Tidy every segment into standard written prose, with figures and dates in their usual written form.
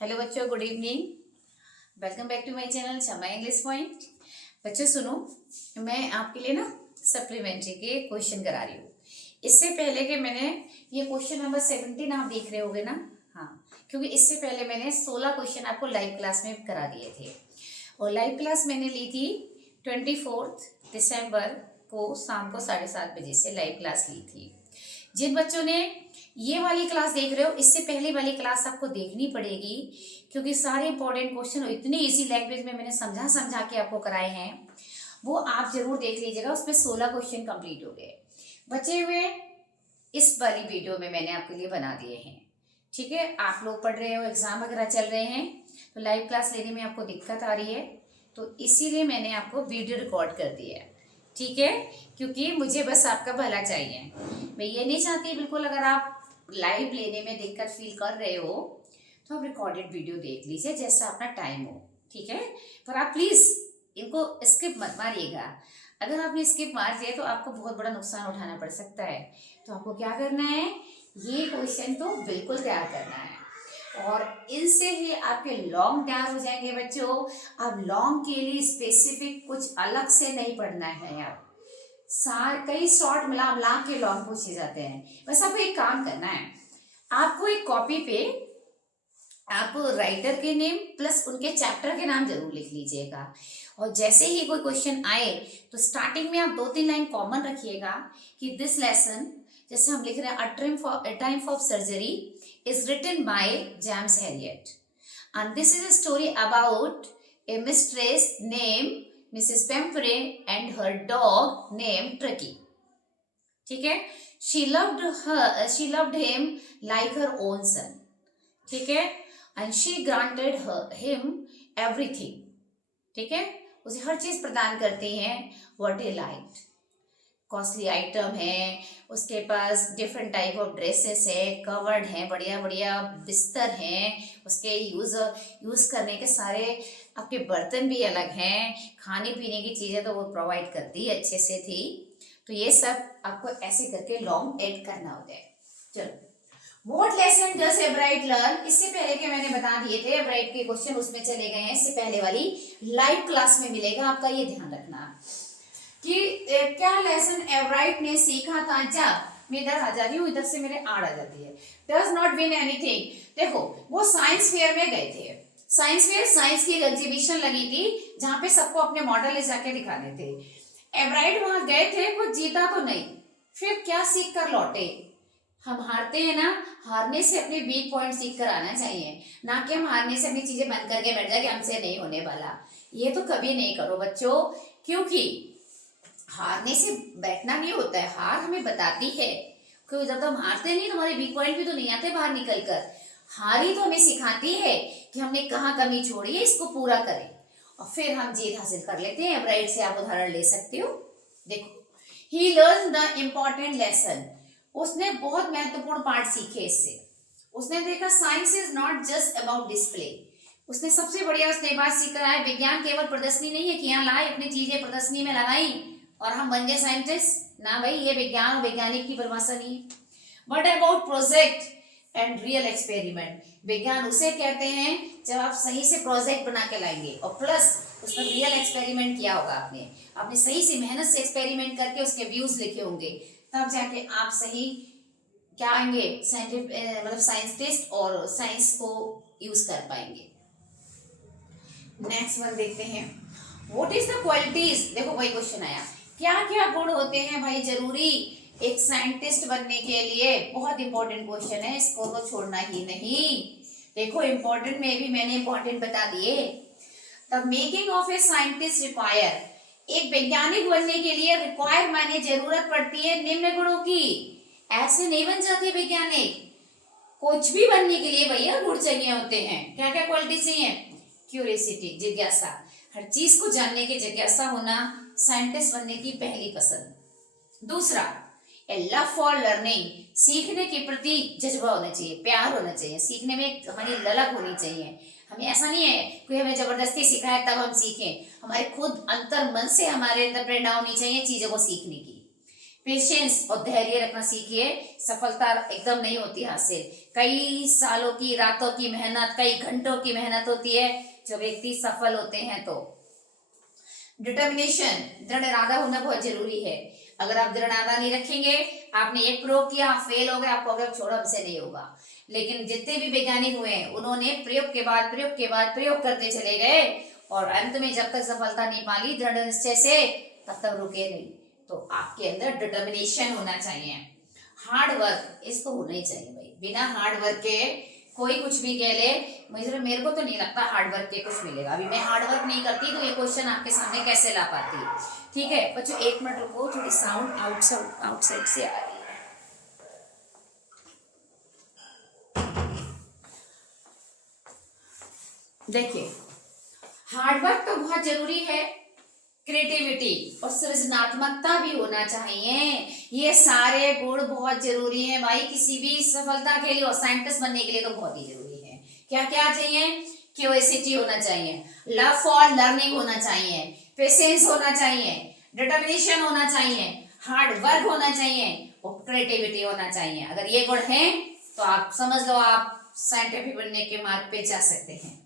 Hello बच्चों, good evening. Welcome back to my channel Shama English point. बच्चों सुनो, मैं आपके लिए ना सप्लीमेंट्री के क्वेश्चन करा रही हूँ। इससे पहले कि मैंने ये क्वेश्चन नंबर 17 आप देख रहे होगे ना। हाँ, क्योंकि इससे पहले मैंने 16 क्वेश्चन आपको लाइव क्लास में करा दिए थे और लाइव क्लास मैंने ली थी 24 दिसंबर को शाम को 7:30 बजे से लाइव क्लास ली थी। जिन बच्चों ने ये वाली क्लास देख रहे हो, इससे पहले वाली क्लास आपको देखनी पड़ेगी, क्योंकि सारे इंपॉर्टेंट क्वेश्चन इतनी इजी लैंग्वेज में मैंने समझा के आपको कराए हैं, वो आप जरूर देख लीजिएगा। उसमें 16 क्वेश्चन कंप्लीट हो गए। बचे हुए इस वाली वीडियो में मैंने आपके लिए बना दिए हैं। ठीक है, आप लोग पढ़ रहे हो, एग्जाम वगैरह चल रहे हैं, तो लाइव क्लास लेने में आपको दिक्कत आ रही है, तो इसीलिए मैंने आपको वीडियो रिकॉर्ड कर दिया है। ठीक है, क्योंकि मुझे बस आपका भला चाहिए। मैं ये नहीं चाहती बिल्कुल, अगर आप लाइव लेने में दिक्कत फील कर रहे हो तो आप रिकॉर्डेड वीडियो देख लीजिए जैसा अपना टाइम हो। ठीक है, पर आप प्लीज इनको स्किप मत मारिएगा। अगर आपने स्किप मार दिया तो आपको बहुत बड़ा नुकसान उठाना पड़ सकता है। तो आपको क्या करना है, ये क्वेश्चन तो बिल्कुल तैयार करना है और इनसे ही आपके लॉन्ग तैयार हो जाएंगे बच्चों। अब लॉन्ग के लिए स्पेसिफिक कुछ अलग से नहीं पढ़ना है। आप कई शॉर्ट मिला मिला के लॉन्ग पूछे जाते हैं। बस आपको एक काम करना है, आपको एक कॉपी पे आप राइटर के नेम प्लस उनके चैप्टर के नाम जरूर लिख लीजिएगा। और जैसे ही कोई क्वेश्चन आए तो स्टार्टिंग में आप 2-3 लाइन कॉमन रखिएगा कि दिस लेसन, जैसे हम लिख रहे हैं a time of surgery is written by James Herriot and this is a story about a mistress name Mrs Pumphrey and her dog name Tricki. ठीक है, she loved him like her own son. ठीक है, and she granted him everything. ठीक है, उसे हर चीज प्रदान करती हैं what he liked. Costly item है, उसके पास डिफरेंट टाइप ऑफ ड्रेसेस है, कवर्ड हैं, बढ़िया बढ़िया बिस्तर हैं, उसके यूज करने के सारे आपके बर्तन भी अलग हैं, खाने पीने की चीजें तो वो प्रोवाइड करती अच्छे से थी। तो ये सब आपको ऐसे करके लॉन्ग एड करना होता है। चलो, व्हाट लेसन डज एब्राइट लर्न, इससे पहले के मैंने बता दिए थे, एब्राइट के क्वेश्चन उसमें चले गए हैं, इससे पहले वाली लाइव क्लास में मिलेगा। आपका ये ध्यान रखना कि क्या लेसन एवराइट ने सीखा था जब, मैं इधर आ जा रही हूँ, इधर से मेरे आड़ आ जाती है, डज नॉट विन एनीथिंग। देखो, वो साइंस फेयर में गए थे, साइंस फेयर, साइंस की एग्जीबिशन लगी थी जहां पे सबको अपने मॉडल ले जाके दिखाने थे। एवराइट वहां गए थे, कुछ जीता तो नहीं, फिर क्या सीख कर लौटे। हम हारते हैं ना, हारने से अपने वीक पॉइंट सीख कर आना चाहिए, ना कि हम हारने से अपनी चीजें बंद करके बैठ जाए कि हमसे नहीं होने वाला। ये तो कभी नहीं करो बच्चों, क्योंकि हारने से बैठना नहीं होता है, हार हमें बताती है, क्योंकि जब हम हारते नहीं तो हमारे वीक पॉइंट भी तो नहीं आते बाहर निकल कर। हारी तो हमें सिखाती है कि हमने कहाँ कमी छोड़ी है, इसको पूरा करें और फिर हम जीत हासिल कर लेते हैं। एवराइट से आप उदाहरण ले सकते हो। देखो, ही लर्न द इम्पॉर्टेंट लेसन, उसने बहुत महत्वपूर्ण पाठ सीखे इससे। उसने देखा science is not just about display, उसने सबसे बढ़िया उसने बात सीख कर आया, विज्ञान केवल प्रदर्शनी नहीं है कि यहाँ लाए अपनी चीजें प्रदर्शनी में लगाई और हम बन गए साइंटिस्ट। ना भाई, ये विज्ञान और वैज्ञानिक की परिभाषा नहीं है। But about project and real experiment, विज्ञान उसे कहते हैं जब आप सही से प्रोजेक्ट बना के लाएंगे और प्लस उसमें रियल एक्सपेरिमेंट किया होगा, आपने सही से मेहनत से एक्सपेरिमेंट करके उसके व्यूज लिखे होंगे, तब जाके आप सही क्या आएंगे, साइंटिफिक मतलब साइंटिस्ट और साइंस को यूज कर पाएंगे। नेक्स्ट वन देखते हैं, व्हाट इज द क्वालिटीज। देखो भाई, क्वेश्चन आया, क्या क्या गुण होते हैं भाई जरूरी एक साइंटिस्ट बनने के लिए। बहुत इंपॉर्टेंट क्वेश्चन है, इसको तो छोड़ना ही नहीं। देखो, इंपॉर्टेंट में भी मैंने इंपॉर्टेंट बता दिए। The making of a scientist require, एक वैज्ञानिक बनने के लिए रिक्वायर माने जरूरत पड़ती है निम्न गुणों की। ऐसे नहीं बन जाते वैज्ञानिक, कुछ भी बनने के लिए भैया गुण चाहिए होते हैं। क्या क्या क्वालिटी चाहिए, क्यूरियोसिटी, जिज्ञासा, हर चीज को जानने की जिज्ञासा होना साइंटिस्ट बनने की पहली पसंद। दूसरा, ए लव फॉर लर्निंग, सीखने के प्रति जज्बा होना चाहिए, प्यार होना चाहिए, सीखने में हमारी ललक होनी चाहिए। हमें ऐसा नहीं है कोई हमें जबरदस्ती सिखाए तब हम सीखें, हमारे खुद अंतर मन से हमारे अंदर प्रेरणा होनी चाहिए चीजों को सीखने की। पेशेंस और धैर्य रखना सीखिए। सफलता एकदम नहीं होती हासिल, कई सालों की, रातों की मेहनत, कई घंटों की मेहनत होती है जो व्यक्ति सफल होते हैं। तो डिटर्मिनेशन, दृढ़ इरादा होना बहुत जरूरी है। अगर आप दृढ़ इरादा नहीं रखेंगे, आपने एक प्रयोग किया, फेल हो गए, आपको अगर छोड़ो हमसे नहीं होगा। लेकिन जितने भी वैज्ञानिक हुए हैं उन्होंने प्रयोग के बाद प्रयोग के बाद प्रयोग करते चले गए और अंत में जब तक सफलता नहीं पाली दृढ़ निश्चय से, तब तक रुके नहीं। तो आपके अंदर डिटर्मिनेशन होना चाहिए, हार्ड वर्क इसको होना ही चाहिए भाई। बिना हार्ड वर्क के कोई कुछ भी कह ले, मेरे को तो नहीं लगता हार्ड वर्क के कुछ मिलेगा। अभी मैं हार्ड वर्क नहीं करती तो ये क्वेश्चन आपके सामने कैसे ला पाती। ठीक है बच्चों, एक मिनट रुको, थोड़ी साउंड आउटसाइड से आ रही है। देखिए, हार्ड वर्क तो बहुत जरूरी है, क्रिएटिविटी और सृजनात्मकता भी होना चाहिए। ये सारे गुण बहुत जरूरी हैं भाई किसी भी सफलता के लिए, और साइंटिस्ट बनने के लिए तो बहुत ही जरूरी है। क्या क्या चाहिए? क्यूरियोसिटी होना चाहिए, लव फॉर लर्निंग होना चाहिए, पेशेंस होना चाहिए, डिटर्मिनेशन होना चाहिए, हार्ड वर्क होना चाहिए और क्रिएटिविटी होना चाहिए। अगर ये गुण हैं तो आप समझ लो आप साइंटिफिक बनने के मार्ग पे जा सकते हैं।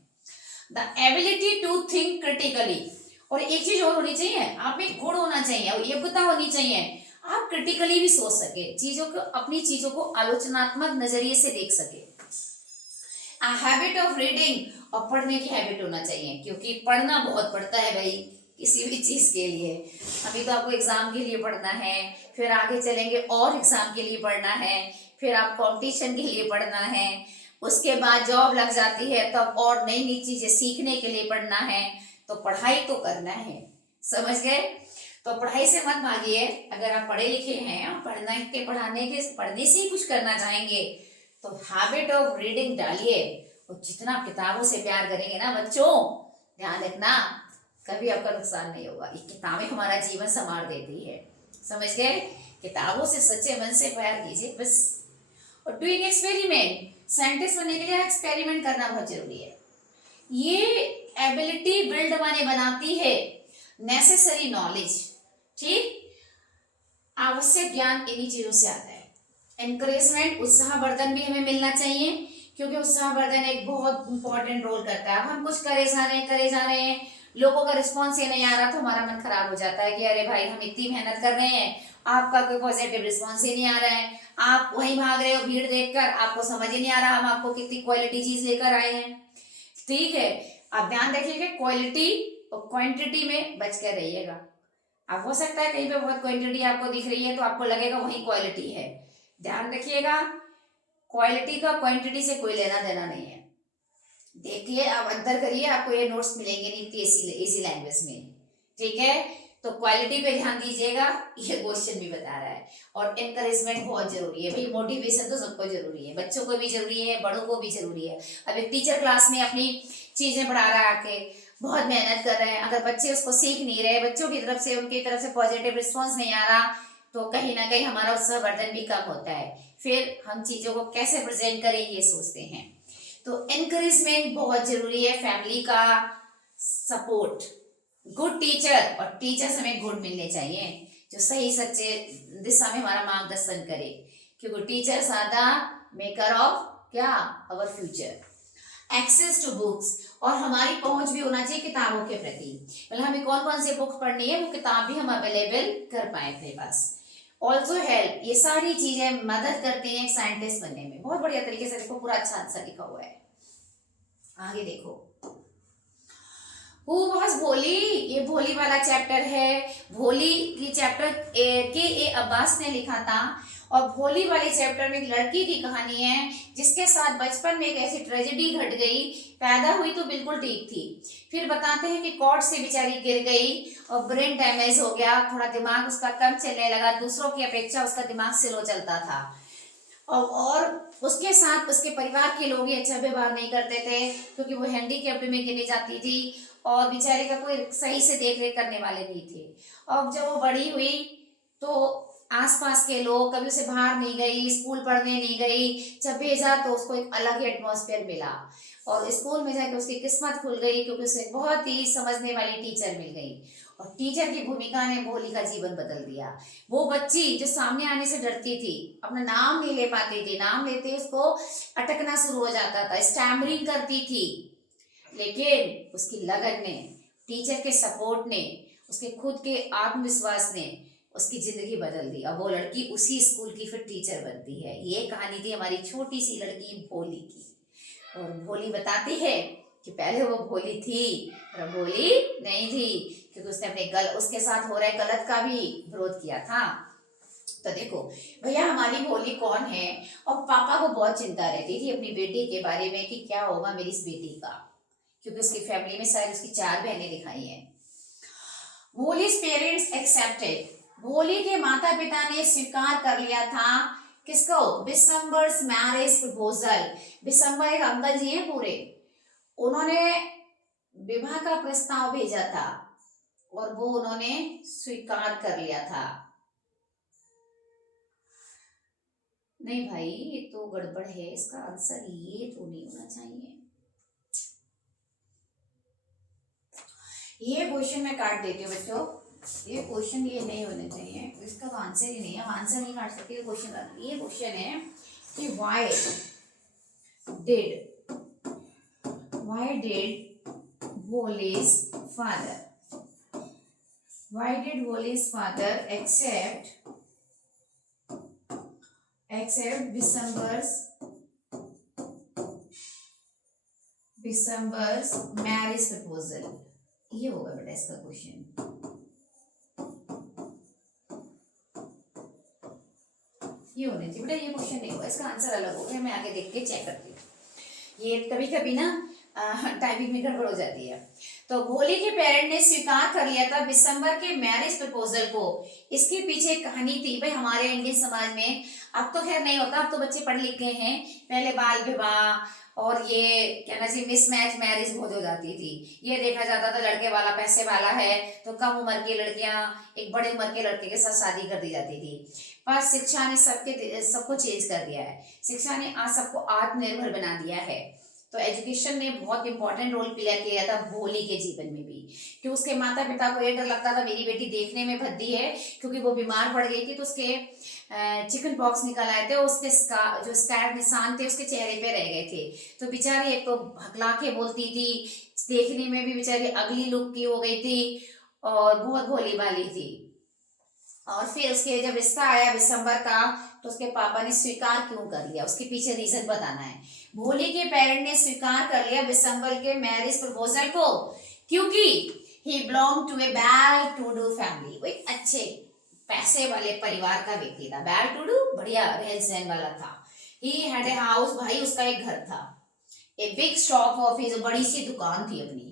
The ability to think critically, और एक चीज और होनी चाहिए, आप में गुण होना चाहिए और योग्यता होनी चाहिए, आप क्रिटिकली भी सोच सके, चीजों को, अपनी चीजों को आलोचनात्मक नजरिए से देख सके। हैबिट ऑफ रीडिंग, और पढ़ने की हैबिट होना चाहिए, क्योंकि पढ़ना बहुत पड़ता है भाई किसी भी चीज के लिए। अभी तो आपको एग्जाम के लिए पढ़ना है, फिर आगे चलेंगे और एग्जाम के लिए पढ़ना है, फिर आप कंपटीशन के लिए पढ़ना है, उसके बाद जॉब लग जाती है तब और नई नई चीजें सीखने के लिए पढ़ना है। तो पढ़ाई तो करना है, समझ गए? तो पढ़ाई से मत भागिए। अगर आप पढ़े लिखे हैं, पढ़ने से ही कुछ करना चाहेंगे तो हैबिट ऑफ रीडिंग डालिए, और जितना किताबों से प्यार करेंगे ना बच्चों, ध्यान रखना कभी आपका नुकसान नहीं होगा। ये किताबें हमारा जीवन संवार देती है, समझ गए? किताबों से सच्चे मन से प्यार कीजिए बस। और डूइंग एक्सपेरिमेंट, साइंटिस्ट बनने के लिए एक्सपेरिमेंट करना बहुत जरूरी है। ये एबिलिटी बिल्ड बनाती है नेसेसरी नॉलेज, ठीक, आवश्यक ज्ञान इन्हीं चीजों से आता है। एनकरेजमेंट, उत्साहवर्धन भी हमें मिलना चाहिए, क्योंकि उत्साहवर्धन एक बहुत इंपॉर्टेंट रोल करता है। अब हम कुछ करे जा रहे हैं, लोगों का रिस्पॉन्स ये नहीं आ रहा तो हमारा मन खराब हो जाता है कि अरे भाई हम इतनी मेहनत कर रहे हैं, आपका कोई पॉजिटिव रिस्पॉन्स ही नहीं आ रहा है, आप वहीं भाग रहे हो भीड़ देखकर, आपको समझ ही नहीं आ रहा हम आपको कितनी क्वालिटी चीज लेकर आए हैं। ठीक है, आप ध्यान रखिएगा, क्वालिटी और क्वांटिटी में बच कर रहिएगा। अब हो सकता है कहीं पे बहुत क्वांटिटी आपको दिख रही है तो आपको लगेगा वही क्वालिटी है, ध्यान रखिएगा क्वालिटी का क्वांटिटी से कोई लेना देना नहीं है। देखिए आप अंतर करिए, आपको ये नोट्स मिलेंगे नहीं इजी लैंग्वेज में, ठीक है? तो क्वालिटी पे ध्यान दीजिएगा, ये क्वेश्चन भी बता रहा है। और एनकरेजमेंट बहुत जरूरी है भाई, मोटिवेशन तो सबको जरूरी है, बच्चों को भी जरूरी है, बड़ों को भी जरूरी है। अब एक टीचर क्लास में अपनी चीजें पढ़ा रहा है, आके बहुत मेहनत कर रहे हैं, अगर बच्चे उसको सीख नहीं रहे, बच्चों की तरफ से उनकी तरफ से पॉजिटिव रिस्पॉन्स नहीं आ रहा, तो कहीं ना कहीं हमारा उत्साहवर्धन भी कम होता है। फिर हम चीजों को कैसे प्रेजेंट करें ये सोचते हैं। तो एनकरेजमेंट बहुत जरूरी है, फैमिली का सपोर्ट, गुड टीचर, और टीचर हमें गुड मिलने चाहिए जो सही सच्चे दिशा में हमारा मार्गदर्शन करे, क्योंकि teachers are the maker of क्या, our future. Access to books, और हमारी पहुंच भी होना चाहिए किताबों के प्रति, मतलब हमें कौन कौन सी बुक पढ़नी है वो किताब भी हम अवेलेबल कर पाए अपने पास। ऑल्सो हेल्प, ये सारी चीजें मदद करती हैं एक साइंटिस्ट बनने में। बहुत बढ़िया तरीके से देखो, पूरा अच्छा आंसर लिखा हुआ है, आगे देखो। हु वाज भोली, ये भोली वाला चैप्टर है। भोली की चैप्टर के ए अब्बास ने लिखा था, और भोली वाले चैप्टर में एक लड़की की कहानी है जिसके साथ बचपन में एक ऐसी ट्रेजेडी घट गई, पैदा हुई तो बिल्कुल ठीक थी, फिर बताते हैं कि कॉर्ड से बेचारी गिर गई और ब्रेन डैमेज हो गया, थोड़ा दिमाग उसका कम चलने लगा, दूसरों की अपेक्षा उसका दिमाग स्लो चलता था, और उसके साथ उसके परिवार के लोग ही अच्छा व्यवहार नहीं करते थे क्योंकि वो हैंडीकैप्ड में गिनी जाती थी और बेचारे का कोई सही से देख रेख करने वाले नहीं थे। अब जब वो बड़ी हुई तो आसपास के लोग, कभी उसे बाहर नहीं गई, स्कूल पढ़ने नहीं गई, जब भेजा तो उसको एक अलग ही एटमॉस्फेयर मिला और स्कूल में जाके उसकी किस्मत खुल गई क्योंकि उसे बहुत ही समझने वाली टीचर मिल गई और टीचर की भूमिका ने भोली का जीवन बदल दिया। वो बच्ची जो सामने आने से डरती थी, अपना नाम नहीं ले पाती थी, नाम लेते उसको अटकना शुरू हो जाता था, स्टैमरिंग करती थी, लेकिन उसकी लगन ने, टीचर के सपोर्ट ने, उसके खुद के आत्मविश्वास ने उसकी जिंदगी बदल दी। अब वो लड़की उसी स्कूल की फिर टीचर बनती है। ये कहानी थी हमारी छोटी सी लड़की भोली की। और भोली बताती है कि पहले वो भोली थी पर भोली नहीं थी क्योंकि उसने अपने उसके साथ हो रहे गलत का भी विरोध किया था। तो देखो भैया हमारी भोली कौन है, और पापा को बहुत चिंता रहती थी अपनी बेटी के बारे में कि क्या होगा मेरी इस बेटी का, क्योंकि उसकी फैमिली में शायद उसकी 4 बहनें दिखाई हैं। भोली's पेरेंट्स एक्सेप्टेड, भोली के माता पिता ने स्वीकार कर लिया था किसको, बिशंबर्स मैरिज प्रपोजल। बिशंबर एक अंकल जी हैं पूरे, उन्होंने विवाह का प्रस्ताव भेजा था और वो उन्होंने स्वीकार कर लिया था। नहीं भाई ये तो गड़बड़ है, इसका आंसर ये तो नहीं होना चाहिए। ये क्वेश्चन मैं काट देती हूँ बच्चों, ये क्वेश्चन ये नहीं होने चाहिए, इसका तो आंसर ही नहीं है, आंसर नहीं काट सकती क्वेश्चन। ये क्वेश्चन है कि why did Voli's father accept December's marriage proposal? ये होगा बेटा इसका क्वेश्चन। ये होने चाहिए बेटा, ये क्वेश्चन नहीं होगा, इसका आंसर अलग होगा। मैं आगे देख के चेक करती हूँ, ये कभी कभी ना टाइपिंग में गड़बड़ हो जाती है। तो भोली के पेरेंट ने स्वीकार कर लिया था दिसंबर के मैरिज प्रपोजल को। इसके पीछे एक कहानी थी भाई, हमारे इंडियन समाज में अब तो खैर नहीं होता, अब तो बच्चे पढ़ लिख गए हैं, पहले बाल विवाह और ये क्या ना जी मिसमैच मैरिज बहुत हो जाती थी। ये देखा जाता था लड़के वाला पैसे वाला है तो कम उम्र की लड़कियां एक बड़े उम्र के लड़के के साथ शादी कर दी जाती थी। पर शिक्षा ने सबको चेंज कर दिया है, शिक्षा ने आज सबको आत्मनिर्भर बना दिया है। तो एजुकेशन ने बहुत इंपॉर्टेंट रोल प्ले किया था भोली के जीवन में भी, कि उसके माता पिता को ये डर लगता था मेरी बेटी देखने में भद्दी है, क्योंकि वो बीमार पड़ गई थी तो उसके चिकन पॉक्स निकल आए थे, उसके जो स्कैर निशान थे उसके चेहरे पे रह गए थे। तो बेचारी एक तो भकला के बोलती थी, देखने में भी बेचारी अगली लुक की हो गई थी और बहुत भोली भाली थी। और फिर उसके जब रिश्ता आया दिसंबर का तो उसके पापा ने स्वीकार क्यों कर लिया, उसके पीछे रीजन बताना है। भोली के पेरेंट ने स्वीकार कर लिया दिसंबर के मैरिज प्रपोजल को क्योंकि he belong to a well to do family, कोई अच्छे पैसे वाले परिवार का व्यक्ति था। वेल टू डू बढ़िया रहन सहन वाला था। ही हैड ए हाउस, भाई उसका एक घर था। ए बिग शॉप ऑफिस, बड़ी सी दुकान थी अपनी।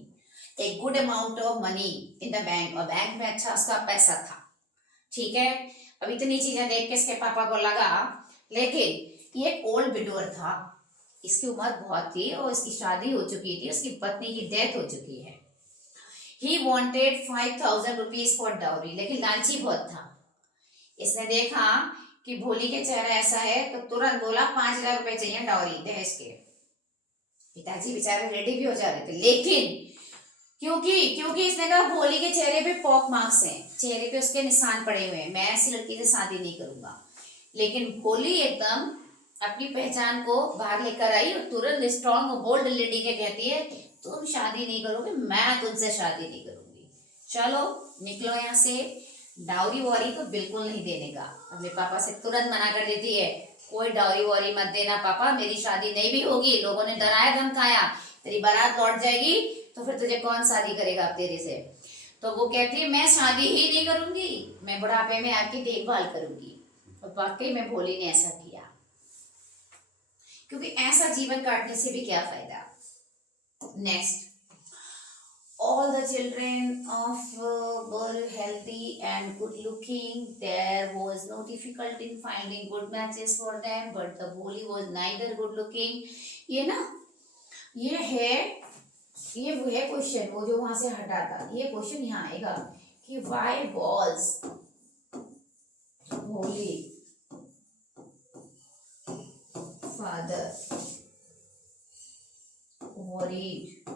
A good amount of money in the bank, और बैंक में अच्छा उसका पैसा था। ठीक है, अब इतनी चीजें देख के इसके पापा को लगा, लेकिन ये एक ओल्ड विडोअर था, इसकी उम्र बहुत थी और इसकी शादी हो चुकी थी, उसकी पत्नी की डेथ हो चुकी है। He wanted 5,000 rupees for dowry, लेकिन लालची बहुत था। इसने देखा कि भोली के चेहरा ऐसा है तो तुरंत बोला 5,000 रुपए चाहिए डाउरी दहेज के। पिताजी बेचारे रेडी भी हो जा रहे थे, लेकिन क्योंकि इसने कहा भोली के चेहरे पे पॉक मार्क्स हैं, चेहरे पे उसके निशान पड़े हुए हैं, मैं ऐसी लड़की से शादी नहीं करूंगा। लेकिन भोली एकदम अपनी पहचान को बाहर लेकर आई और तुरंत स्ट्रॉन्ग और बोल्ड लेडी के कहती है तुम शादी नहीं करोगे, मैं तुमसे शादी नहीं करूंगी, चलो निकलो यहाँ से, डाउरी वॉरी तो बिल्कुल नहीं देने का। अपने पापा से तुरंत मना कर देती है, कोई डाउरी वॉरी मत देना पापा, मेरी शादी नहीं भी होगी, लोगों ने डराया धमकाया, तेरी बारात लौट जाएगी तो फिर तुझे कौन शादी करेगा अब तेरे से। तो वो कहती है मैं शादी ही नहीं करूंगी, मैं बुढ़ापे में आपकी देखभाल करूंगी। और वाकई में भोली ने ऐसा किया, क्योंकि ऐसा जीवन काटने से भी क्या फायदा। Next, all the children of were healthy and good looking, there was no difficulty in finding good matches for them, but the Bholi was neither good looking। ये ना ये वो है क्वेश्चन, वो जो वहां से हटा था, ये क्वेश्चन यहाँ आएगा कि why भोली फादर वरीड,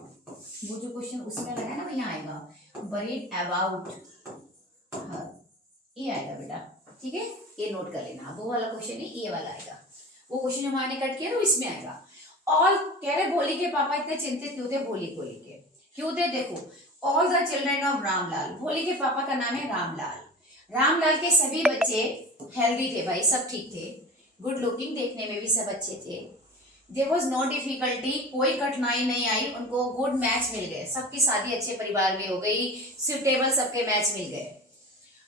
वो जो क्वेश्चन उसमें लगा ना वो यहाँ आएगा, वरीड अबाउट हर, ये आएगा बेटा, ठीक है, ये नोट कर लेना, वो वाला क्वेश्चन है, ये वाला आएगा, वो क्वेश्चन जो मैंने कट किया ना इसमें आएगा। और कह रहे भोली के पापा इतने चिंतित क्यों थे भोली को लेके, क्यों थे, देखो all the children of Ramlal, भोली के पापा का नाम है रामलाल, रामलाल के सभी बच्चे हेल्दी थे भाई, सब ठीक थे, गुड लुकिंग, देखने में भी सब अच्छे थे, देयर वाज नो डिफिकल्टी, कोई कठिनाई नहीं आई उनको, गुड मैच मिल गए, सबकी शादी अच्छे परिवार में हो गई, सुटेबल सबके मैच मिल गए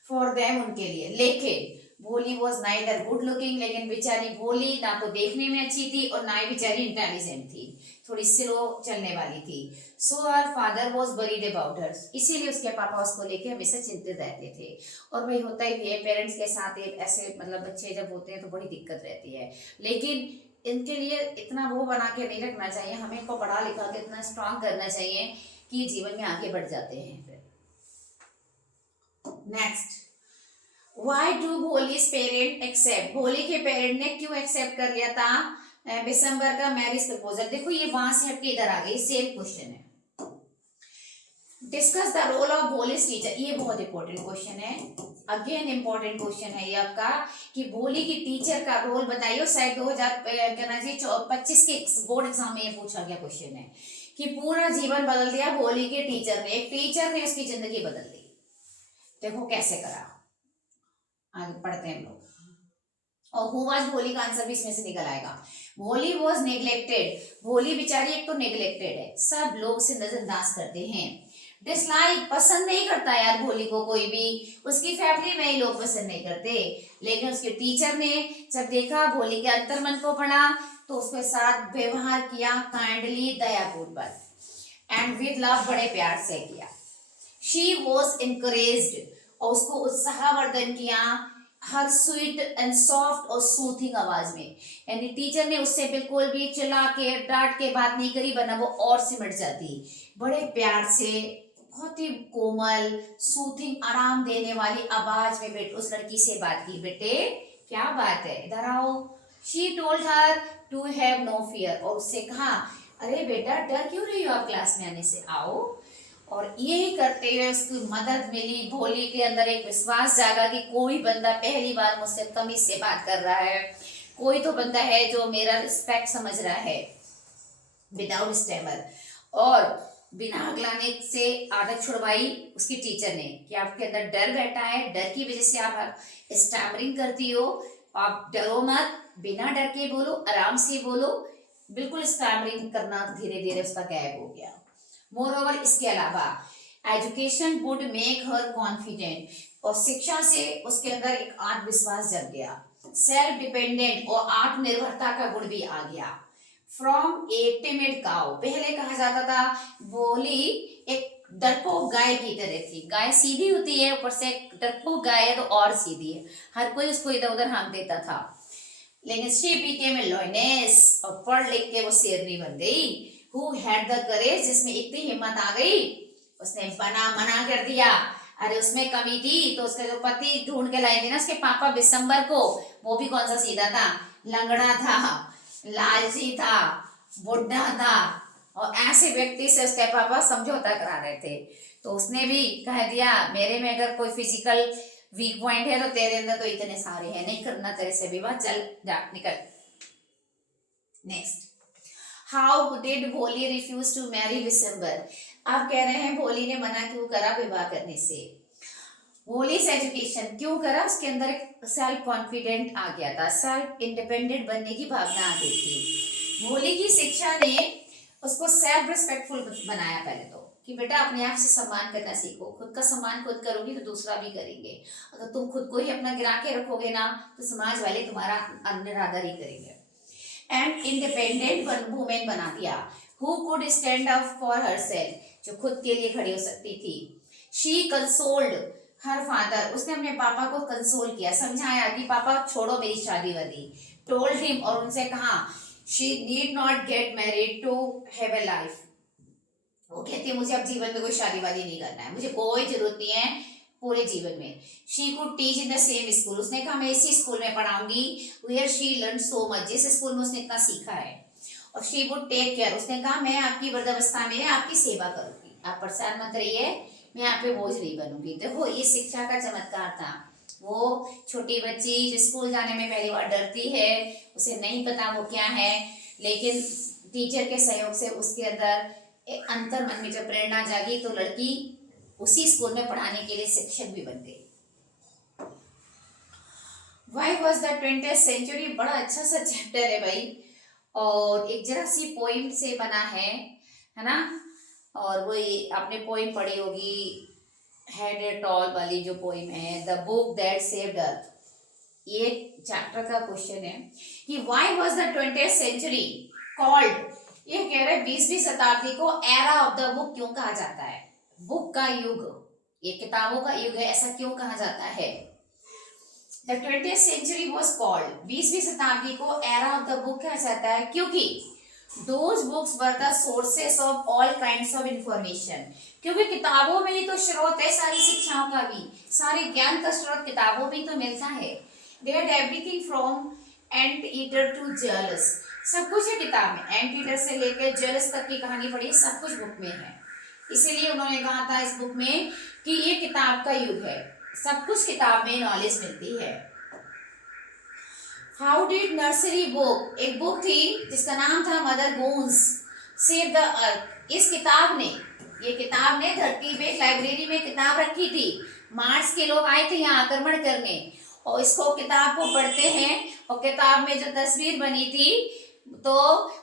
फॉर देम, उनके लिए। लेकिन भोली वॉज नाइदर गुड लुकिंग, लेकिन बेचारी भोली ना तो देखने में अच्छी थी और ना ही बेचारी इंटेलिजेंट थी, थोड़ी स्लो चलने वाली थी। So our father was worried about her, इसीलिए उसके पापा उसको लेके हमेशा चिंतित रहते थे। और भाई होता ही है पेरेंट्स के साथ ऐसे मतलब बच्चे जब होते हैं तो बड़ी दिक्कत रहती है, लेकिन इनके लिए इतना वो बना के नहीं रखना चाहिए, हमें इनको पढ़ा लिखा के इतना स्ट्रांग करना चाहिए कि जीवन में आगे बढ़ जाते हैं। फिर next, why do Bholi's parent accept, Bholi के पेरेंट ने क्यों एक्सेप्ट कर लिया था दिसंबर का मैरिज प्रपोजल, देखो ये वहां से हटके इधर आ गई, सेम क्वेश्चन है। Discuss the role of Bholi's teacher, ये बहुत इंपॉर्टेंट क्वेश्चन है, अगेन इंपॉर्टेंट क्वेश्चन है ये आपका, कि भोली की टीचर का रोल बताइए, शायद 2025 के बोर्ड एग्जाम में ये पूछा गया क्वेश्चन है, कि पूरा जीवन बदल दिया भोली के टीचर ने, एक टीचर ने उसकी जिंदगी बदल दी, देखो कैसे करा, आगे पढ़ते हैं लोग। और हु वाज भोली का आंसर भी इसमें से निकल आएगा, भोली वॉज नेग्लेक्टेड, भोली बेचारी एक तो नेग्लेक्टेड है, सब लोग उसे नजरअंदाज करते हैं, डिसलाइक, पसंद नहीं करता यार भोली को कोई भी, उसकी फैमिली में ही लोग पसंद नहीं करते, लेकिन उसके टीचर ने जब देखा भोली के अंतर्मन को पढ़ा तो उसके साथ व्यवहार किया काइंडली, दयापूर्वक, एंड विद लव, बड़े प्यार से किया। शी वॉज इनकरेज्ड, और उसको उत्साहवर्धन किया हर स्वीट एंड सॉफ्ट और सूथिंग आवाज में, यानी टीचर ने उससे बिल्कुल भी चिल्ला के डांट के बात नहीं करी, वरना वो और सिमट जाती, बड़े प्यार से, बहुत ही कोमल सूथिंग आराम देने वाली आवाज में बेटे उस लड़की से बात की, बेटे क्या बात है इधर आओ। She told her to have no fear, और उससे कहा अरे बेटा डर क्यों रही हो आप क्लास में आने से, आओ। और यही करते हुए उसकी मदद मिली, भोली के अंदर एक विश्वास जागा कि कोई बंदा पहली बार मुझसे तमीज से बात कर रहा है, कोई तो बंदा है जो मेरा रिस्पेक्ट समझ रहा है, विदाउट स्टैमर। और बिना हकलाने से आदत छुड़वाई उसकी टीचर ने कि आपके अंदर डर बैठा है, डर की वजह से आप स्टैमरिंग करती हो, आप डरो मत, बिना डर के बोलो, आराम से बोलो, बिल्कुल स्टैमरिंग करना धीरे धीरे उसका गायब हो गया। मोरओवर, इसके अलावा education would make her confident, और शिक्षा से उसके अंदर एक आत्मविश्वास जग गया, सेल्फ डिपेंडेंट और आत्मनिर्भरता का गुण भी आ गया। फ्रॉम ए टिमिड काउ, पहले कहा जाता था भोली एक डरपोक गाय की तरह थी, गाय सीधी होती है, ऊपर से डरपोक गाय है तो और सीधी है, हर कोई उसको इधर उधर हाँक देता था, लेकिन शी बिकेम ए लॉयनेस, और पढ़ लिख के वो शेरनी बन गई। Who had the courage, जिसमें इतनी हिम्मत आ गई, उसने मना कर दिया, अरे उसमें कमी थी तो उसका जो पति ढूंढ के लाएंगे ना उसके पापा दिसंबर को, वो भी कौन सा सीधा था, लंगड़ा था, लालची था, बुढ़ा था, और ऐसे व्यक्ति से उसके पापा समझौता करा रहे थे, तो उसने भी कह दिया मेरे में अगर कोई फिजिकल वीक पॉइंट है तो तेरे अंदर तो इतने सारे हैं, नहीं करना तेरे से विवाह, चल जा निकल। नेक्स्ट, हाउ डिड भोली रिफ्यूज टू मैरी दिसंबर, आप कह रहे हैं भोली ने मना क्यों करा विवाह करने से, भोली से एजुकेशन क्यों करा, उसके अंदर एक सेल्फ कॉन्फिडेंट आ गया था, सेल्फ इंडिपेंडेंट बनने की भावना आ गई थी। भोली की शिक्षा ने उसको सेल्फ रिस्पेक्टफुल बनाया, पहले तो कि बेटा अपने आप से सम्मान करना सीखो, खुद का सम्मान खुद करोगी तो दूसरा भी करेंगे, अगर तुम खुद को ही अपना गिरा के रखोगे ना तो समाज वाले तुम्हारा अनादर ही करेंगे। एंड इंडिपेंडेंट वुमेन बना दिया, who could stand up for herself, जो खुद के लिए खड़ी हो सकती थी। शी कंसोल्ड हर फादर, उसने अपने पापा को कंसोल किया, समझाया कि पापा छोड़ो मेरी शादी वादी, टोल्ड हिम, और उनसे कहा she need not get married to have a life, वो कहती है मुझे अब जीवन में कोई शादी वादी नहीं करना है, मुझे कोई जरूरत नहीं है पूरे जीवन में। She could teach in the same school, उसने कहा मैं इसी स्कूल में पढ़ाऊंगी, where she learn so much, जिस स्कूल में उसने इतना सीखा है। और शी वुड टेक केयर, उसने कहा मैं आपकी वृद्धावस्था में आपकी सेवा करूंगी, आप परेशान मत रहिए, मैं आप पे बोझ नहीं बनूंगी। देखो ये शिक्षा का चमत्कार था। वो छोटी बच्ची जो स्कूल जाने में पहली बार डरती है, उसे नहीं पता वो क्या है, लेकिन टीचर के सहयोग से उसके अंदर एक अंतर मन में जब प्रेरणा जागी तो लड़की उसी स्कूल में पढ़ाने के लिए शिक्षक भी बन गई। Why was the 20th century, बड़ा अच्छा सा चैप्टर है भाई, और एक जरा सी पोइम से बना है ना। और वो आपने पोइम पढ़ी होगी, हेड ए टॉल वाली जो पोइम है, the book that saved earth. ये चैप्टर का क्वेश्चन है कि why was the 20th century called, ये कह रहे 20वीं शताब्दी को एरा ऑफ द बुक क्यों कहा जाता है, बुक का युग, ये किताबों का युग है, ऐसा क्यों कहा जाता है। The 20th century was called, 20वीं शताब्दी को एरा ऑफ द बुक कहा जाता है क्योंकि those books were the sources of all kinds of information, क्योंकि किताबों में ही तो स्रोत है सारी शिक्षाओं का भी, सारे ज्ञान का स्रोत किताबों में ही तो मिलता है। They had everything from Anteater to Jealous, सब कुछ है किताब में, एंटीटर से लेकर जेलस तक की कहानी पढ़ी, सब कुछ बुक में है। इसीलिए उन्होंने कहा था इस बुक में कि ये किताब का युग है, सब कुछ किताब में नॉलेज मिलती है। हाउ डिड नर्सरी बुक, एक बुक थी जिसका नाम था mother bones save the earth, इस किताब ने, ये किताब ने धरती पे लाइब्रेरी में किताब रखी थी, मार्स के लोग आए थे यहाँ आक्रमण करने, और इसको किताब को पढ़ते हैं, और किताब में जो तस्वीर बनी थी तो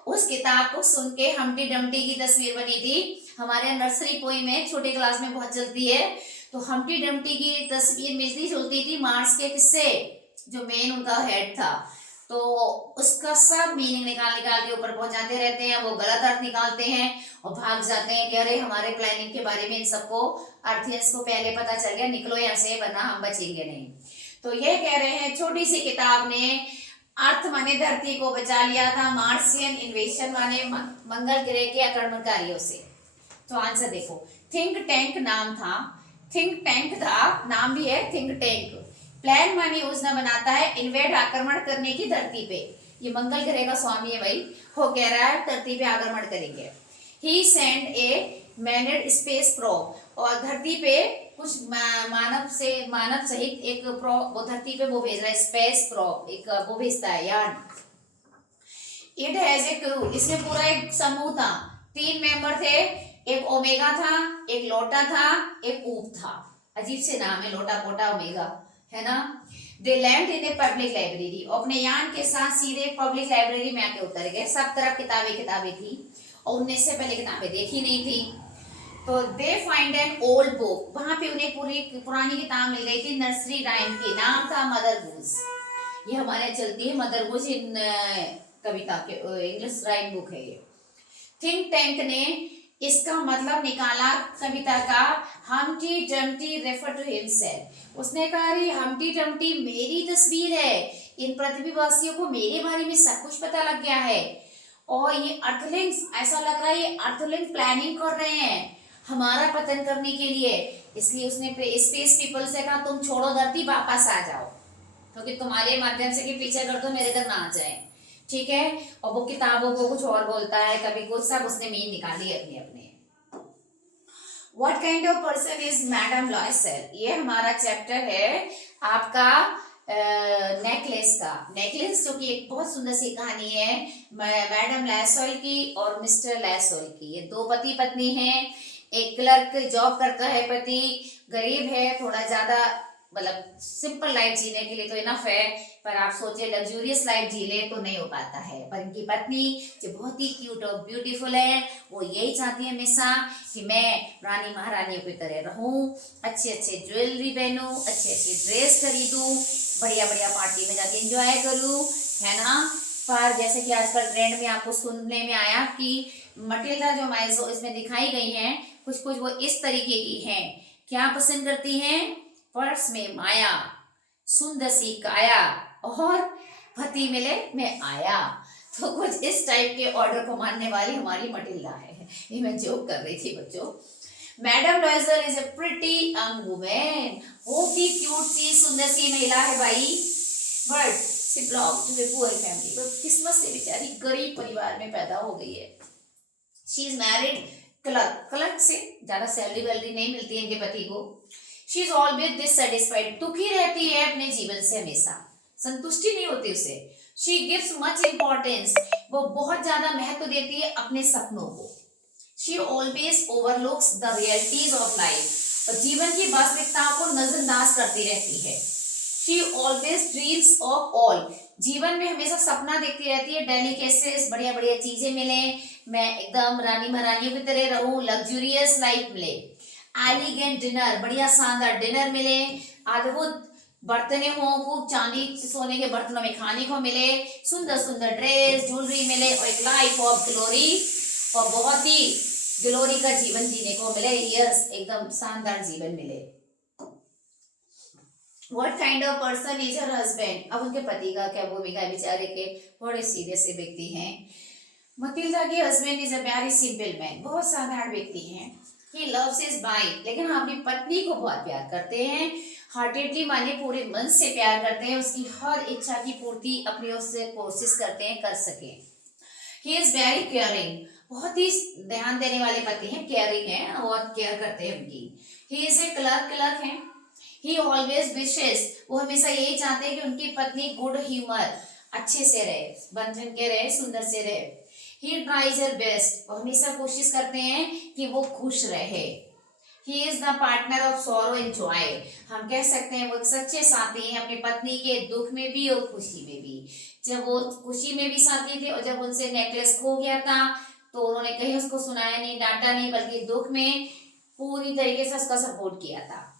उस किताब को सुन के हम्टी डम्टी की तस्वीर बनी थी। हमारे नर्सरी पोइम में छोटे क्लास में बहुत चलती है, तो हम्टी डम्टी की तस्वीर मिलती जुलती थी मार्स के किससे, जो मेन उनका हेड था, तो उसका सब मीनिंग निकाल निकाल के ऊपर पहुंचाते रहते हैं, वो गलत अर्थ निकालते हैं और भाग जाते हैं कि अरे हमारे प्लानिंग के बारे में इन सबको अर्थियंस को पहले पता चल गया, निकलो यहाँ से वरना हम बचेंगे नहीं। तो ये कह रहे हैं छोटी सी किताब ने अर्थ माने धरती को बचा लिया था मार्सियन इन्वेशन माने मंगल ग्रह के आक्रमणकारियों से। तो आंसर देखो, थिंक टैंक नाम था, थिंक टैंक था, नाम भी है थिंक टैंक। प्लान माने योजना बनाता है, इन्वेड आक्रमण करने की धरती पे, ये मंगल ग्रह का स्वामी है भाई, वो कह रहा है धरती पे आक्रमण करेंगे। ही सेंड ए मैनेड स्पेस प्रोब, और धरती पे कुछ मानव सहित एक वो धरती पे वो भेज रहा है, स्पेस प्रोब एक वो भेजता है यान। इट हैज ए क्रू, इसमें पूरा एक समूह था, 3 मेंबर थे, एक ओमेगा था, एक लोटा था, एक ऊप था, अजीब से नाम है लोटा पोटा ओमेगा, है ना। They land in a public library, अपने यान के साथ सीधे पब्लिक लाइब्रेरी में आके उतर गए। सब तरफ किताबें किताबें थी और उनने से पहले किताबें देखी नहीं थी। तो they find an old book, वहां पे उन्हें पूरी पुरानी किताब मिल गई थी, नर्सरी राइम की, नाम था मदर गूज। ये हमारे चलती है मदर गूज इन कविता के इंग्लिश राइम बुक है ये। थिंक टैंक ने इसका मतलब निकाला कविता का, Humpty Dumpty refer to himself, उसने कहा अरे हम्टी डम्टी मेरी तस्वीर है, इन पृथ्वीवासियों को मेरे बारे में सब कुछ पता लग गया है, और ये अर्थलिंग्स, ऐसा लग रहा है ये अर्थलिंग प्लानिंग कर रहे हैं हमारा पतन करने के लिए, इसलिए उसने स्पेस पीपल से कहा तुम छोड़ो धरती, वापस आ जाओ, क्योंकि तो तुम्हारे माध्यम से कि पीछे कर दो, मेरे घर ना आ जाए, ठीक है। और वो किताबों को कुछ और बोलता है, कभी कुछ, सब उसने मीन निकाली अपने अपने। What kind of person is madam Loisel, ये हमारा चैप्टर है आपका नेकलेस का। नेकलेस जो कि एक बहुत सुंदर सी कहानी है मैडम लैसोल की और मिस्टर लैसोल की। ये 2 पति पत्नी हैं, एक क्लर्क जॉब करता है पति, गरीब है, थोड़ा ज्यादा मतलब सिंपल लाइफ जीने के लिए तो इनफ है, पर आप सोचे लग्जूरियस लाइफ जी ले तो नहीं हो पाता है। पर इनकी पत्नी जो बहुत ही क्यूट और ब्यूटीफुल है, वो यही चाहती है हमेशा कि मैं रानी महारानियों की तरह रहूं, अच्छे अच्छे ज्वेलरी पहनूं, अच्छे अच्छे ड्रेस खरीदूं, बढ़िया बढ़िया पार्टी में जाके एंजॉय करूं, है ना। पर जैसे कि आजकल ट्रेंड में आपको सुनने में आया कि मटिल्डा जो माइजो इसमें दिखाई गई हैं, कुछ कुछ वो इस तरीके की हैं, क्या पसंद करती हैं, पर्स में माया, सुंदर सी काया, और पति मिले मैं आया। तो कुछ इस टाइप के ऑर्डर को मानने वाली हमारी मटिल्डा है। ये मैं जोक कर रही थी बच्चों। Madam Loisel is a pretty young women, बहुत ही क्यूट सी सुंदर सी महिला है भाई, but she belong to a poor family, किस्मत से बेचारी गरीब परिवार में पैदा हो गई है। She is married clerk, clerk से ज्यादा सैलरी वैलरी नहीं मिलती है इनके पति को। शी इज ऑलवेज डिससेटिस्फाइड, दुखी रहती है अपने जीवन से, हमेशा संतुष्टि नहीं होती उसे। शी गिव्स मच इम्पोर्टेंस, वो बहुत ज्यादा महत्व देती है अपने सपनों को। She always overlooks the realities of life, और जीवन की वास्तविकताओं को नजरअंदाज करती रहती है। She always dreams of all, जीवन में हमेशा सपना देखती रहती है, डेलिकेसीज, बढ़िया बढ़िया चीजें मिले, मैं एकदम रानी महारानियों की तरह रहूं, लग्जूरियस लाइफ मिले, एलिगेंट डिनर, बढ़िया शानदार डिनर मिले, अद्भुत बर्तने हो, खूब चांदी सोने के बर्तनों में खाने को मिले, सुंदर सुंदर ड्रेस ज्वेलरी मिले, और एक लाइफ ऑफ ग्लोरी, और बहुत ही ग्लोरी का जीवन जीने को मिले, यस एकदम शानदार जीवन मिले। What kind of person is her husband? अब उनके पति का क्या भूमिका है, बेचारे के बड़े सीधे से व्यक्ति हैं। मटिल्डा के husband is a very simple man, बहुत साधारण व्यक्ति हैं। ही लव्स हिज वाइफ, लेकिन हम अपनी पत्नी को बहुत प्यार करते हैं, हार्टेडली माने पूरे मन से प्यार करते हैं, उसकी हर इच्छा की पूर्ति अपनी ओर से कोशिश करते हैं कर सके। ही इज वेरी केयरिंग, बहुत ही ध्यान देने वाले पति हैं, केयरिंग है, बहुत केयर करते हैं उनकी। He is a clerk, clerk है। ही ऑलवेज विशेस, वो हमेशा यही चाहते हैं कि उनकी पत्नी गुड ह्यूमर, अच्छे से रहे, बन ठन के रहे, सुंदर से रहे। ही ट्राइज हर बेस्ट, वो हमेशा कोशिश करते हैं कि वो खुश रहे। He is the partner of sorrow and Joy, हम कह सकते हैं वो एक सच्चे साथी हैं, अपनी पत्नी के दुख में भी और खुशी में भी। जब वो खुशी में भी साथी थे, और जब उनसे नेकलेस खो गया था तो उन्होंने कहीं उसको सुनाया नहीं, डांटा नहीं, बल्कि दुख में पूरी तरीके से उसका सपोर्ट किया था।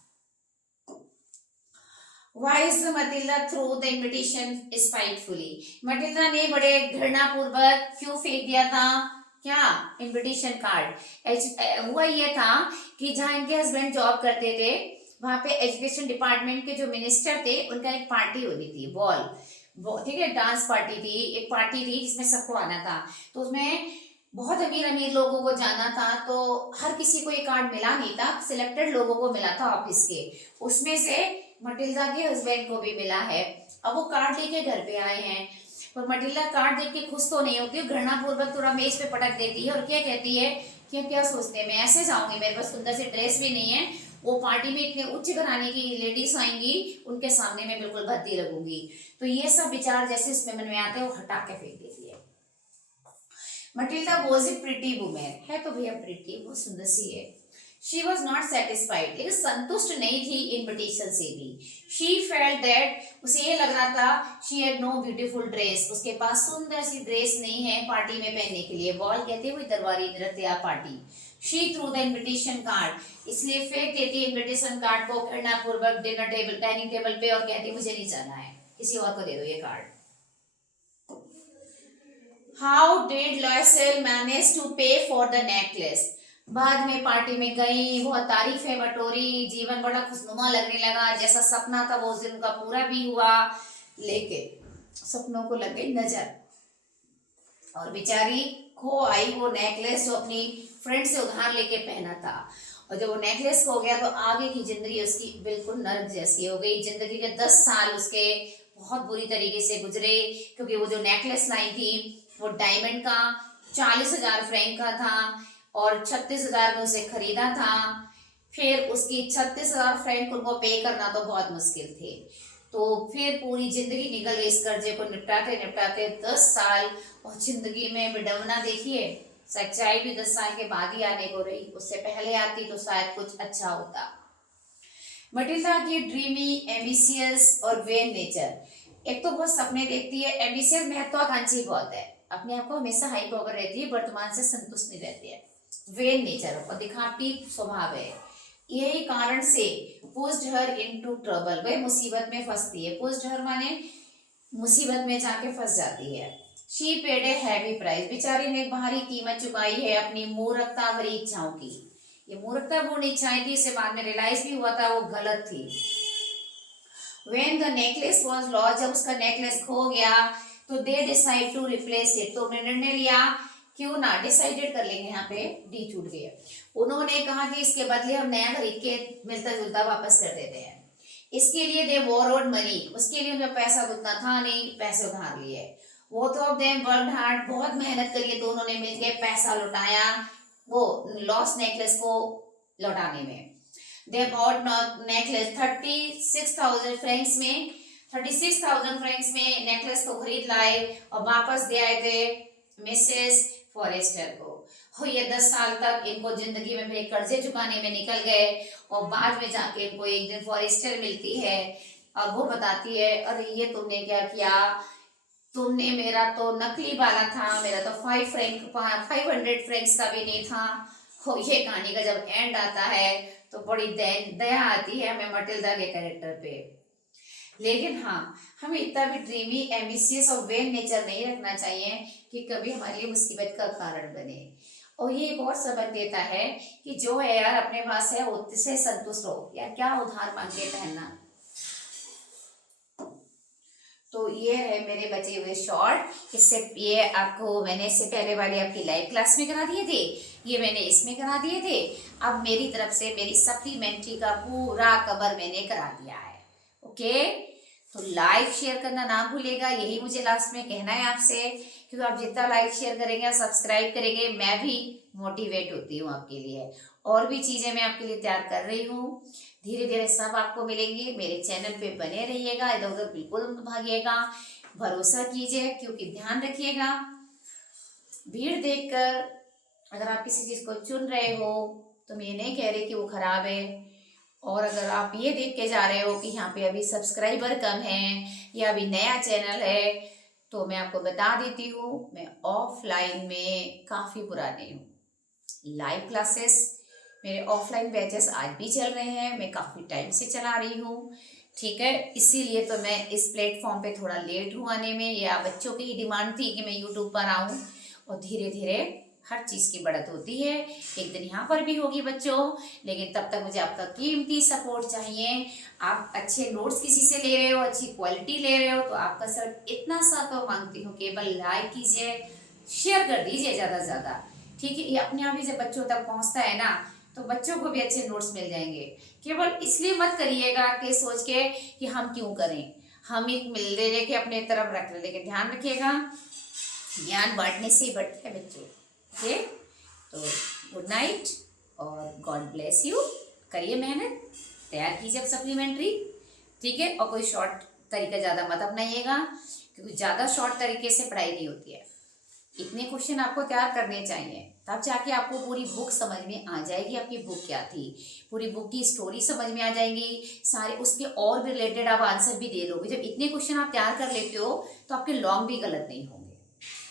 Why is Matilda threw the invitation spitefully? Matilda ने बड़े घृणा पूर्वक क्यों फेंक दिया था क्या इनविटेशन कार्ड? हुआ ये था कि जहाँ इनके हस्बैंड जॉब करते थे, वहाँ पे एजुकेशन डिपार्टमेंट के जो मिनिस्टर थे, उनका एक पार्टी होनी थी, बॉल, ठीक है, डांस पार्टी थी, एक पार्टी थी जिसमें सबको आना था। तो उसमें बहुत अमीर अमीर लोगों को जाना था, तो हर किसी को ये कार्ड मिला नहीं था, सिलेक्टेड लोगों को मिला था ऑफिस के, उसमें से मटिल्डा के हस्बैंड को भी मिला है। अब वो कार्ड लेके घर पे आए हैं, और मटिल्डा कार्ड देख के खुश तो नहीं होती, घृणा पूर्वक थोड़ा मेज पे पटक देती है, और क्या कहती है कि क्या सोचते हैं मैं ऐसे जाऊंगी, मेरे पास सुंदर सी ड्रेस भी नहीं है, वो पार्टी में इतने उच्च घराने की लेडीज आएंगी, उनके सामने मैं बिल्कुल भद्दी लगूंगी। तो ये सब विचार जैसे उसमें मन में आते हैं, वो हटा के फेंक देती है। Matilda was a pretty women, है तो भैया प्रिटी, वो सुंदर सी है। She was not satisfied, लेकिन संतुष्ट नहीं थी इनविटेशन से भी। She felt that, उसे ये लग रहा था, she had no beautiful dress, उसके पास सुंदर सी ड्रेस नहीं है पार्टी में पहनने के लिए, बॉल कहते हुए दरबारी नृत्य party. She threw the invitation card, इसलिए फेंक देती इनविटेशन कार्ड को घृणा पूर्वक डिनर टेबल, डाइनिंग टेबल पे, और कहती मुझे नहीं जाना है, किसी और को दे दो ये card. How did Loisel manage to pay for the necklace? बाद में पार्टी में गई, बहुत तारीफें बटोरी, जीवन बड़ा खुशनुमा लगने लगा, जैसा सपना था वो उस दिन का पूरा भी हुआ, लेकिन सपनों को लग गई नजर, और बेचारी खो आई वो नेकलेस जो अपनी फ्रेंड से उधार लेके पहना था। और जब वो नेकलेस खो गया तो आगे की जिंदगी उसकी बिल्कुल नर्क जैसी हो गई। जिंदगी के 10 साल उसके बहुत बुरी तरीके से गुजरे, क्योंकि वो जो नेकलेस लाई थी वो डायमंड का 40,000 फ्रैंक का था, और 36,000 में उसे खरीदा था। फिर उसकी 36,000 फ्रैंक उनको पे करना तो बहुत मुश्किल थे, तो फिर पूरी जिंदगी निकल गई इस कर्जे को निपटाते निपटाते 10 साल। और जिंदगी में विडंबना देखिए, सच्चाई भी 10 साल के बाद ही आने को रही, उससे पहले आती तो शायद कुछ अच्छा होता। मटिल्डा की ड्रीमी, एम्बिशियस और वेन नेचर, एक तो बहुत सपने देखती है, एम्बिशियस महत्वाकांक्षी बहुत है, अपने आप को हमेशा हाई पावर रहती है, वर्तमान से संतुष्ट नहीं रहती है, वेन नेचर और दिखावटी स्वभाव है। यही कारण से पुश्ड हर इनटू ट्रबल, वह मुसीबत में फंसती है, पुश्ड हर माने मुसीबत में जाके फंस जाती है। She paid a heavy price, बेचारी ने भारी कीमत चुकाई है अपनी मूर्खता भरी इच्छाओं की। ये मूर्खतापूर्ण इच्छाएं थी, इसे बाद में रियलाइज भी हुआ था वो गलत थी। When the necklace was lost, जब उसका नेकलेस खो गया तो they decide to replace it, तो उन्होंने निर्णय लिया क्यों ना, डिसाइडेड कर लेंगे, यहाँ पे डी छूट गया। उन्होंने कहा कि इसके बदले हम नया खरीद के मिलता जुलता वापस कर देते हैं। इसके लिए दे बोरोड मनी, उसके लिए उनका पैसा उतना था नहीं, पैसे उधार लिए। Both of them worked hard, बहुत मेहनत करी दोनों ने मिलकर पैसा लौटाया वो लॉस्ट नेकलेस को लौटाने में। दे बॉट नेकलेस 36,000 फ्रैंक्स में, 36,000 फ्रैंक्स में नेकलेस को खरीद लाए और वापस दे आए थे मिसेस फॉरेस्टर को। हो ये 10 साल तक इनको जिंदगी में फिर कर्जे चुकाने में निकल गए और बाद में जाके इनको एक दिन फॉरेस्टर मिलती है और वो बताती है, अरे ये तुमने क्या किया, तुमने मेरा तो नकली वाला था, मेरा तो 500 फ्रैंक्स का भी नहीं था। हो ये कहानी का जब एंड आता है तो बड़ी दया आती है हमें मटिल्डा के कैरेक्टर पे। लेकिन हाँ, हमें इतना भी ड्रीमी, एम्बिशियस और वेन नेचर नहीं रखना चाहिए कि कभी हमारे लिए मुसीबत का कारण बने। और ये एक और सबक देता है कि जो है यार अपने पास है उससे संतुष्ट रहो, यार क्या उधार मांग के पहनना। तो ये है मेरे बचे हुए शॉर्ट। इससे ये आपको मैंने इससे पहले वाली आपकी लाइव क्लास में करा दिए थे, ये मैंने इसमें करा दिए थे। अब मेरी तरफ से मेरी सप्लीमेंट्री का पूरा कवर मैंने करा दिया है। ओके, तो लाइक शेयर करना ना भूलेगा, यही मुझे लास्ट में कहना है आपसे, क्योंकि आप जितना लाइक शेयर करेंगे, सब्सक्राइब करेंगे, मैं भी मोटिवेट होती हूँ आपके लिए। और भी चीज़ें मैं आपके लिए तैयार कर रही हूँ, धीरे धीरे सब आपको मिलेंगे। मेरे चैनल पे बने रहिएगा, इधर उधर बिल्कुल मत भागिएगा, भरोसा कीजिए, क्योंकि ध्यान रखिएगा भीड़ देखकर अगर आप किसी चीज़ को चुन रहे हो तो मैं ये नहीं कह रही कि वो खराब है। और अगर आप ये देख के जा रहे हो कि यहाँ पे अभी सब्सक्राइबर कम है या अभी नया चैनल है, तो मैं आपको बता देती हूँ, मैं ऑफलाइन में काफ़ी पुरानी हूँ। लाइव क्लासेस मेरे ऑफलाइन बैचेस आज भी चल रहे हैं, मैं काफ़ी टाइम से चला रही हूँ, ठीक है। इसीलिए तो मैं इस प्लेटफॉर्म पे थोड़ा लेट हूँ आने में, या बच्चों की ही डिमांड थी कि मैं यूट्यूब पर आऊँ, और धीरे धीरे हर चीज़ की बढ़त होती है। एक दिन यहाँ पर भी होगी बच्चों, लेकिन तब तक मुझे आपका कीमती सपोर्ट चाहिए। आप अच्छे नोट्स किसी से ले रहे हो, अच्छी क्वालिटी ले रहे हो, तो आपका सिर्फ इतना सा तो मांगती हूँ, केवल लाइक कीजिए, शेयर कर दीजिए ज़्यादा से ज़्यादा, ठीक है। ये अपने आप ही जब बच्चों तक पहुँचता है ना, तो बच्चों को भी अच्छे नोट्स मिल जाएंगे। केवल इसलिए मत करिएगा कि सोच के कि हम क्यों करें, हम एक मिल ले के अपने तरफ रख ले, लेकिन ध्यान रखिएगा ज्ञान बांटने से ही बढ़ता है बच्चों। ओके, तो गुड नाइट और गॉड ब्लेस यू। करिए मेहनत, तैयार कीजिए अब सप्लीमेंट्री, ठीक है। और कोई शॉर्ट तरीका ज़्यादा मत अपनाइएगा, क्योंकि ज़्यादा शॉर्ट तरीके से पढ़ाई नहीं होती है। इतने क्वेश्चन आपको तैयार करने चाहिए, तब जाके आपको पूरी बुक समझ में आ जाएगी, आपकी बुक क्या थी, पूरी बुक की स्टोरी समझ में आ जाएंगी, सारे उसके और भी रिलेटेड आप आंसर भी दे दोगे। जब इतने क्वेश्चन आप तैयार कर लेते हो तो आपके लॉन्ग भी गलत नहीं होंगे।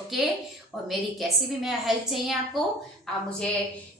ओके, और मेरी कैसी भी मैं हेल्प चाहिए आपको, आप मुझे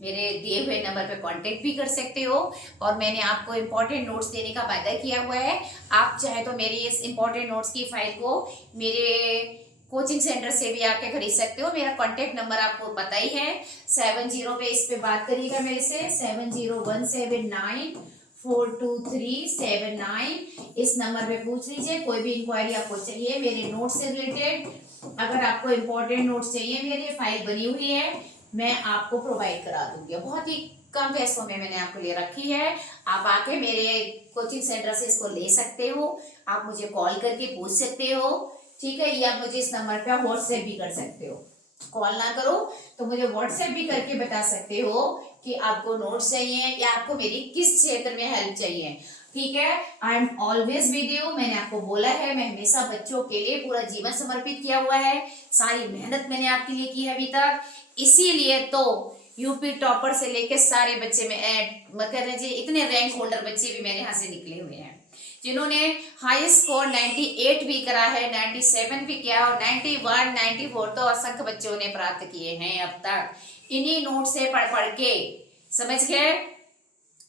मेरे दिए हुए नंबर पे कांटेक्ट भी कर सकते हो। और मैंने आपको इम्पोर्टेंट नोट्स देने का वायदा किया हुआ है, आप चाहे तो मेरी इस इम्पोर्टेंट नोट्स की फाइल को मेरे कोचिंग सेंटर से भी आके खरीद सकते हो। मेरा कांटेक्ट नंबर आपको पता ही है, 70 पे इस पे बात करिएगा मेरे से, 7017942379। इस नंबर पे पूछ लीजिए, कोई भी इंक्वायरी आपको चाहिए मेरे नोट्स से रिलेटेड। अगर आपको इम्पोर्टेंट नोट्स चाहिए, मेरी फाइल बनी हुई है, मैं आपको प्रोवाइड करा दूंगी, बहुत ही कम पैसों में मैंने आपके लिए रखी है। आप आके मेरे कोचिंग सेंटर से इसको ले सकते हो, आप मुझे कॉल करके पूछ सकते हो, ठीक है। या मुझे इस नंबर पे व्हाट्सएप भी कर सकते हो, कॉल ना करो तो मुझे व्हाट्सएप भी करके बता सकते हो कि आपको नोट्स चाहिए या आपको मेरी किस क्षेत्र में हेल्प चाहिए, ठीक है। I am always with you. मैंने आपको बोला है, मैं हमेशा बच्चों के लिए पूरा जीवन समर्पित किया हुआ है, सारी मेहनत मैंने आपके लिए की है अभी तक। इसीलिए तो यूपी टॉपर से लेके सारे बच्चे में कह लीजिए इतने रैंक होल्डर बच्चे भी मेरे यहाँ से निकले हुए हैं, जिन्होंने हाई स्कोर 98 भी करा है, 97 भी किया और 91, 94 तो असंख्य बच्चों ने प्राप्त किए हैं अब तक, इन्हीं नोट से पढ़ के, समझ गए।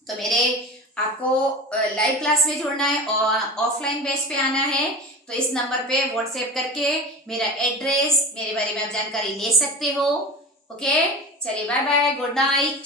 तो मेरे आपको लाइव क्लास में जुड़ना है और ऑफलाइन बैच पे आना है, तो इस नंबर पे व्हाट्सएप करके मेरा एड्रेस, मेरे बारे में आप जानकारी ले सकते हो। ओके, चलिए बाय बाय, गुड नाइट।